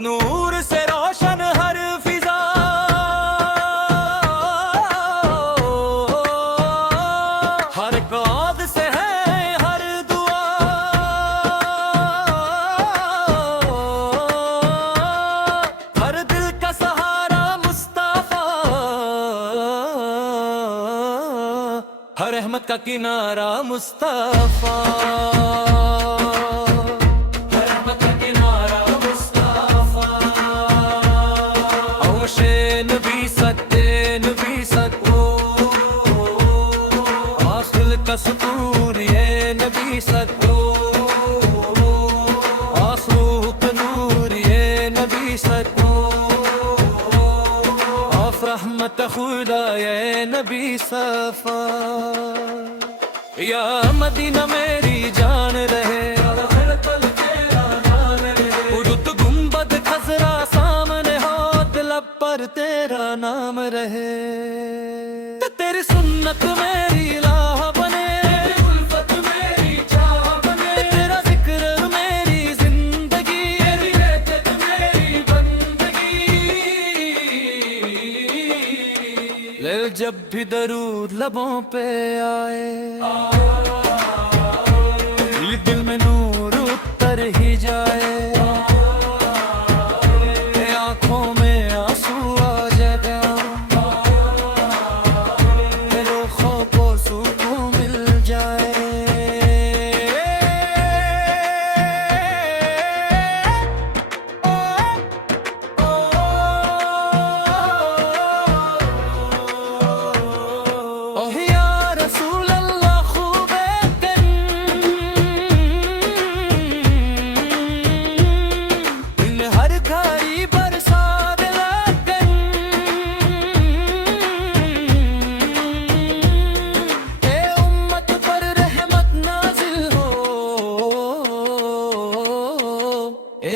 नूर से रोशन हर फिजा, हर कौद से है हर दुआ, हर दिल का सहारा मुस्तफा, हर रहमत का किनारा मुस्तफा। कसूर ये नबी सको आसूक नूर ये नबी सको आफ रहमत खुदा ये नबी सफा। या मदीना मेरी जान रहे, उरुद गुंबद खजरा सामने हो, दिल पर तेरा नाम रहे। तेरी सुन्नत मेरी जब भी दरूद लबों पे आए, दिल में नूर उतर ही जाए, आंखों में आंसू आ जाए, रुखों को सुकून मिल जाए।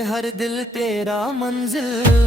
हर दिल तेरा मंजिल